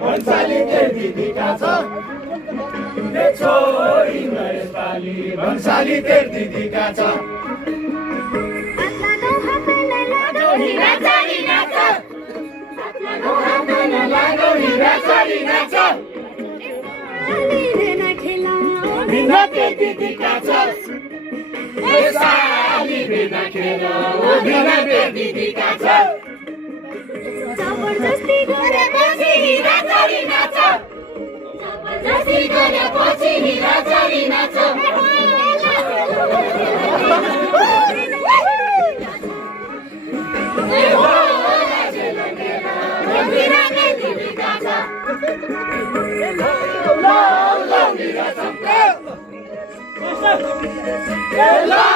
भन्साली तेर दिदीका छ छोरी यसपालि भन्साली तेर दिदीका छ बिना तेर दिदीका छ साली बिना खेल बिना तेर दिदीका छ जबरजस्ती गरेपछि हिरा चरी नाच जबरजस्ती गरेपछि हिरा चरी नाच Hello,